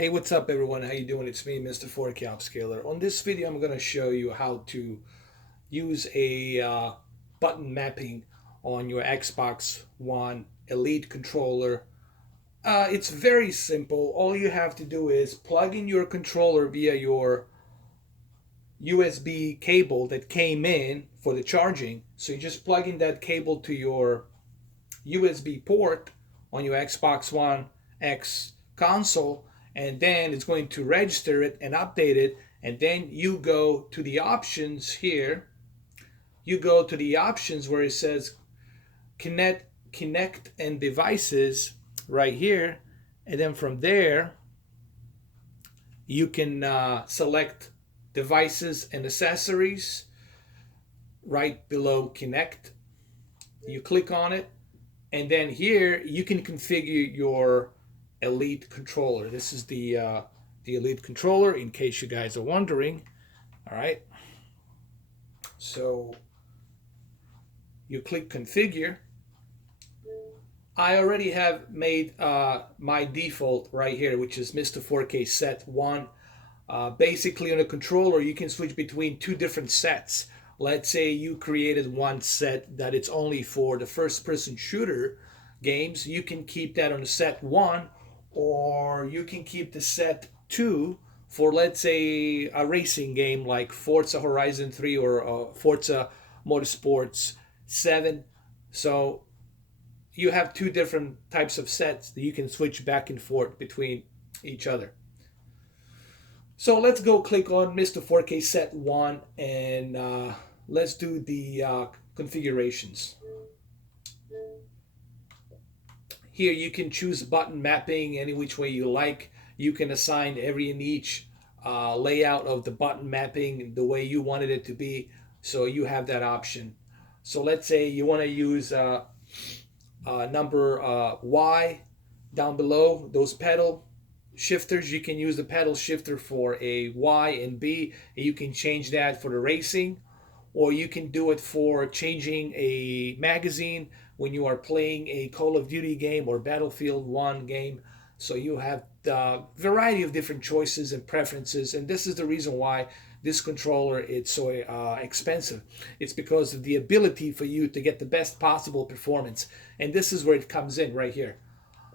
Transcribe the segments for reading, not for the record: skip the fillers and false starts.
Hey, what's up everyone? How you doing? It's me, Mr. 4K Upscaler. On this video, I'm going to show you how to use a button mapping on your Xbox One Elite controller. It's very simple. All you have to do is plug in your controller via your USB cable that came in for the charging. So you just plug in that cable to your USB port on your Xbox One X console, and then it's going to register it and update it. And then you go to the options here. You go to the options where it says connect and devices right here. And then from there, you can select devices and accessories right below connect. You click on it, and then here you can configure your Elite controller. This is the Elite controller, in case you guys are wondering. All right. So you click configure. I already have made my default right here, which is Mr. 4K set 1. Basically, on a controller, you can switch between two different sets. Let's say you created one set that it's only for the first-person shooter games. You can keep that on set 1, or you can keep the set 2 for, let's say, a racing game like Forza Horizon 3 or Forza Motorsports 7. So you have two different types of sets that you can switch back and forth between each other. So let's go click on Mr. 4K set 1, and let's do the configurations. Here you can choose button mapping any which way you like. You can assign every and each layout of the button mapping the way you wanted it to be. So you have that option. So let's say you want to use number Y down below, those pedal shifters. You can use the pedal shifter for a Y and B, and you can change that for the racing, or you can do it for changing a magazine when you are playing a Call of Duty game or Battlefield 1 game. So you have a variety of different choices and preferences, and this is the reason why this controller is so expensive. It's because of the ability for you to get the best possible performance, and this is where it comes in right here.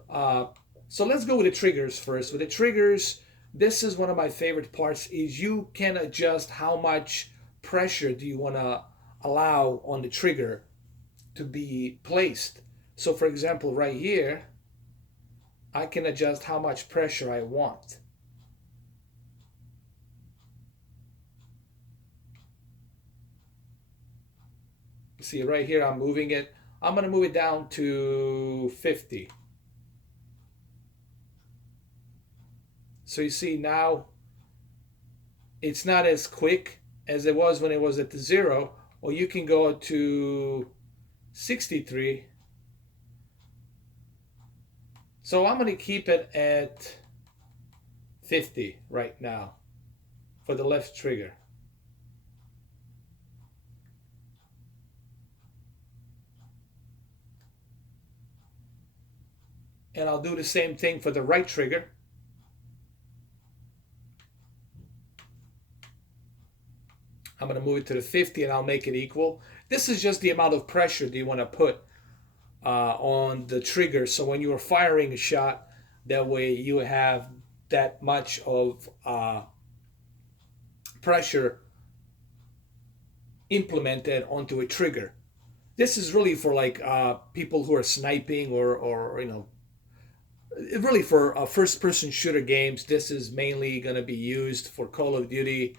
So let's go with the triggers first. With the triggers, this is one of my favorite parts, is you can adjust how much pressure do you want to allow on the trigger to be placed. So for example, right here, I can adjust how much pressure I want. See right here, I'm moving it. I'm going to move it down to 50. So you see now it's not as quick as it was when it was at the 0, or you can go to 63. So I'm going to keep it at 50 right now for the left trigger. And I'll do the same thing for the right trigger. I'm going to move it to the 50, and I'll make it equal. This is just the amount of pressure that you want to put on the trigger. So when you are firing a shot, that way you have that much of pressure implemented onto a trigger. This is really for like people who are sniping or you know, really for first-person shooter games. This is mainly going to be used for Call of Duty,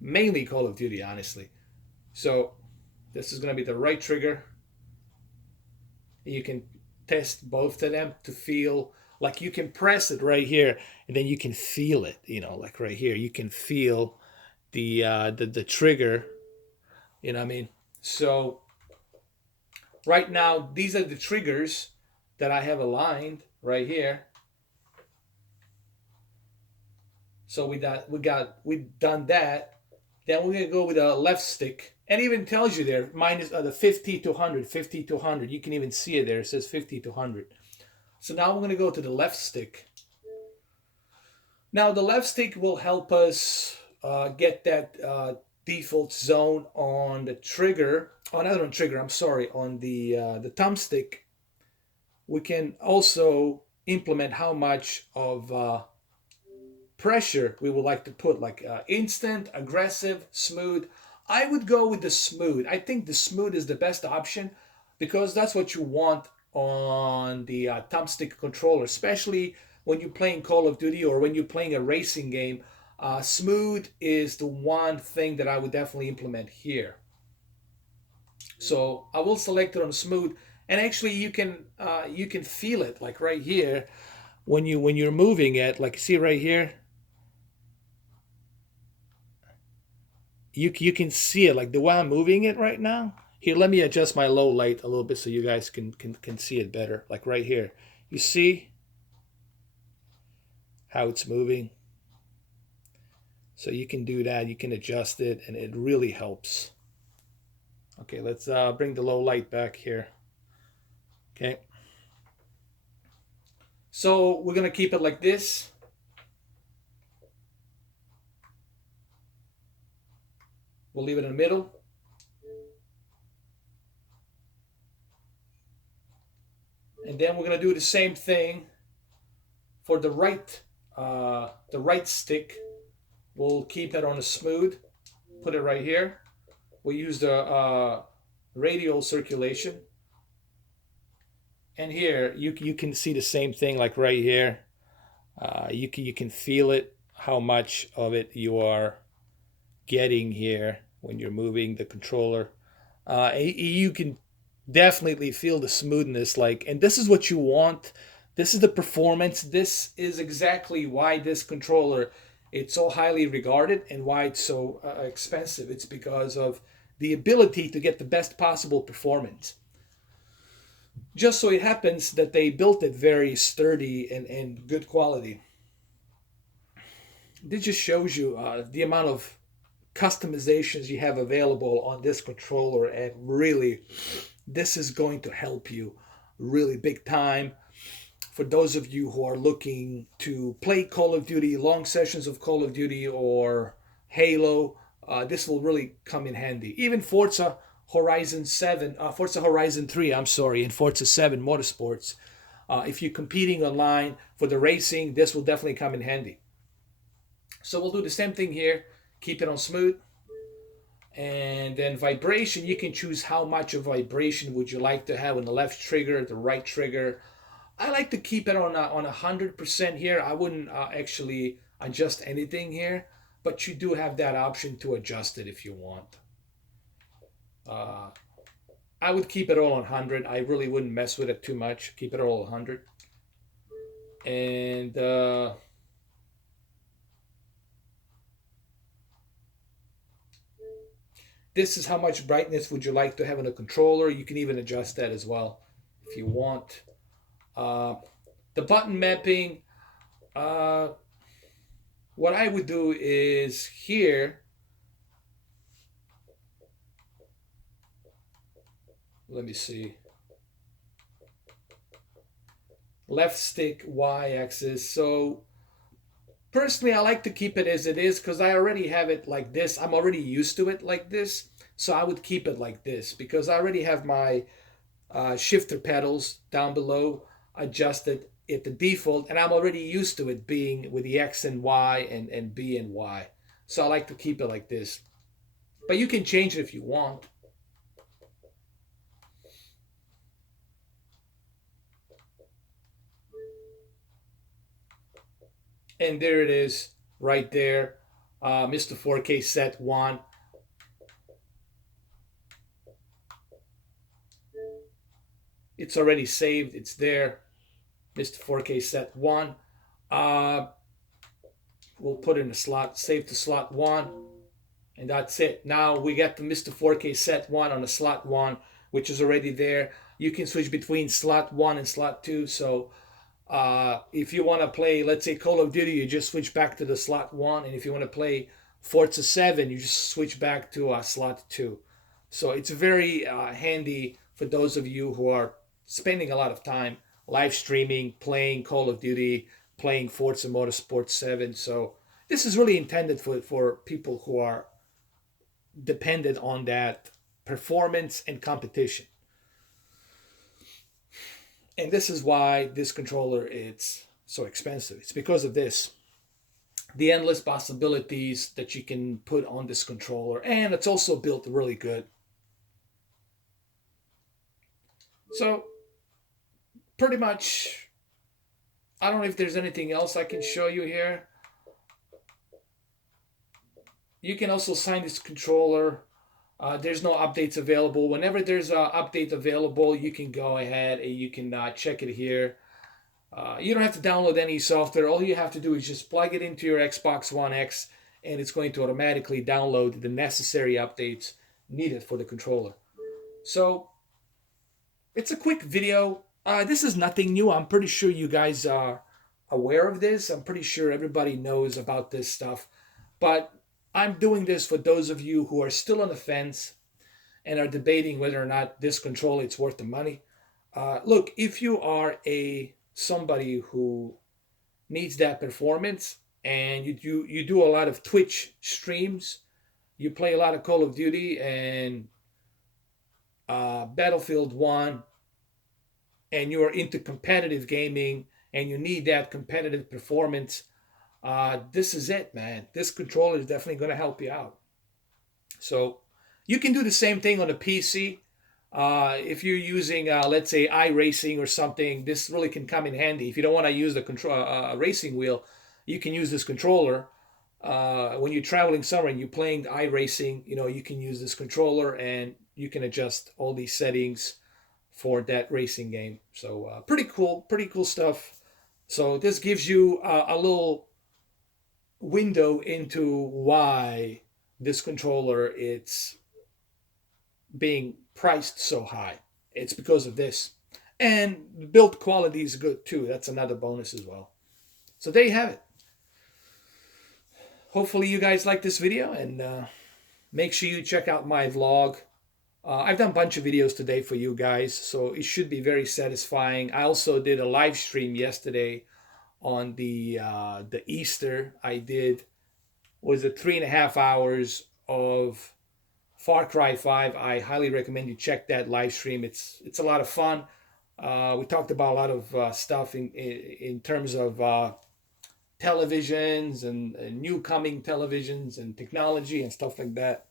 mainly Call of Duty, honestly. So this is going to be the right trigger. You can test both of them to feel like you can press it right here, and then you can feel it. You know, like right here, you can feel the trigger. You know what I mean? So right now, these are the triggers that I have aligned right here. So we've done that. Then we're gonna go with a left stick, and it even tells you there minus the 50 to 100, 50 to 100. You can even see it there. It says 50 to 100. So now we're gonna go to the left stick. Now the left stick will help us get that default zone on the trigger. Oh, not on trigger. I'm sorry. On the thumbstick, we can also implement how much of pressure we would like to put, like instant, aggressive, smooth. I would go with the smooth. I think the smooth is the best option because that's what you want on the thumbstick controller, especially when you're playing Call of Duty or when you're playing a racing game. Smooth is the one thing that I would definitely implement here. So I will select it on smooth, and actually you can feel it like right here when you're moving it. Like see right here, you can see it like the way I'm moving it right now. Here, let me adjust my low light a little bit so you guys can see it better. Like right here, you see how it's moving. So you can do that. You can adjust it, and it really helps. Okay, let's bring the low light back here. Okay. So we're gonna keep it like this. We'll leave it in the middle. And then we're gonna do the same thing for the right stick. We'll keep it on a smooth. Put it right here. We'll use the radial circulation. And here you can see the same thing like right here. You can feel it, how much of it you are getting here when you're moving the controller. You can definitely feel the smoothness, like, and this is what you want. This is the performance. This is exactly why this controller it's so highly regarded and why it's so expensive. It's because of the ability to get the best possible performance. Just so it happens that they built it very sturdy and good quality. This just shows you the amount of customizations you have available on this controller, and really this is going to help you really big time for those of you who are looking to play Call of Duty, long sessions of Call of Duty or Halo. This will really come in handy. Even Forza Horizon 3, I'm sorry, and Forza 7 Motorsports. If you're competing online for the racing, this will definitely come in handy. So we'll do the same thing here. Keep it on smooth. And then vibration, you can choose how much of vibration would you like to have on the left trigger, the right trigger. I like to keep it on 100% here. I wouldn't actually adjust anything here, but you do have that option to adjust it if you want. I would keep it all on 100. I really wouldn't mess with it too much. Keep it all 100. And this is how much brightness would you like to have on a controller. You can even adjust that as well if you want. The button mapping, what I would do is here, let me see, left stick y-axis. So personally I like to keep it as it is because I already have it like this. I'm already used to it like this, so I would keep it like this because I already have my shifter pedals down below adjusted at the default, and I'm already used to it being with the X and Y and B and Y. So I like to keep it like this. But you can change it if you want. And there it is right there. Mr. 4K set 1. It's already saved. It's there. Mr. 4K set 1. We'll put in a slot, save to slot 1. And that's it. Now we got the Mr. 4K set 1 on the slot 1, which is already there. You can switch between slot 1 and slot 2. So if you want to play, let's say Call of Duty, you just switch back to the slot 1. And if you want to play Forza 7, you just switch back to slot 2. So it's very handy for those of you who are spending a lot of time live streaming, playing Call of Duty, playing Forza Motorsport 7. So this is really intended for people who are dependent on that performance and competition. And this is why this controller is so expensive. It's because of this. The endless possibilities that you can put on this controller, and it's also built really good. So pretty much, I don't know if there's anything else I can show you here. You can also sign this controller. There's no updates available. Whenever there's an update available, you can go ahead and you can check it here. You don't have to download any software. All you have to do is just plug it into your Xbox One X, and it's going to automatically download the necessary updates needed for the controller. So it's a quick video. This is nothing new. I'm pretty sure you guys are aware of this. I'm pretty sure everybody knows about this stuff. But I'm doing this for those of you who are still on the fence and are debating whether or not this controller is worth the money. Look, if you are somebody who needs that performance and you do a lot of Twitch streams, you play a lot of Call of Duty and Battlefield 1, and you're into competitive gaming and you need that competitive performance, this is it, man. This controller is definitely going to help you out. So you can do the same thing on a PC. If you're using, let's say, iRacing or something, this really can come in handy. If you don't want to use the racing wheel, you can use this controller. When you're traveling somewhere and you're playing iRacing, you can use this controller and you can adjust all these settings for that racing game. So pretty cool stuff. So this gives you a little window into why this controller it's being priced so high. It's because of this. And the build quality is good too. That's another bonus as well. So there you have it. Hopefully you guys like this video, and make sure you check out my vlog. I've done a bunch of videos today for you guys, so it should be very satisfying. I also did a live stream yesterday on the Easter. I did, was it 3.5 hours of Far Cry 5. I highly recommend you check that live stream. It's a lot of fun. We talked about a lot of stuff in terms of televisions and new coming televisions and technology and stuff like that.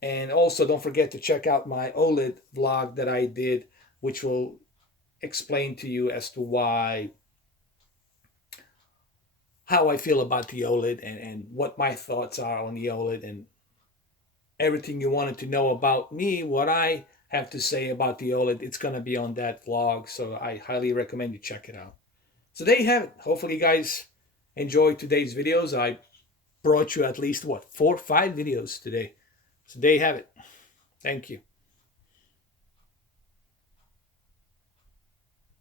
And also don't forget to check out my OLED vlog that I did, which will explain to you as to how I feel about the OLED and what my thoughts are on the OLED and everything you wanted to know about me, what I have to say about the OLED. It's going to be on that vlog, so I highly recommend you check it out. So there you have it. Hopefully you guys enjoyed today's videos. I brought you at least, 4 or 5 videos today. So there you have it. Thank you.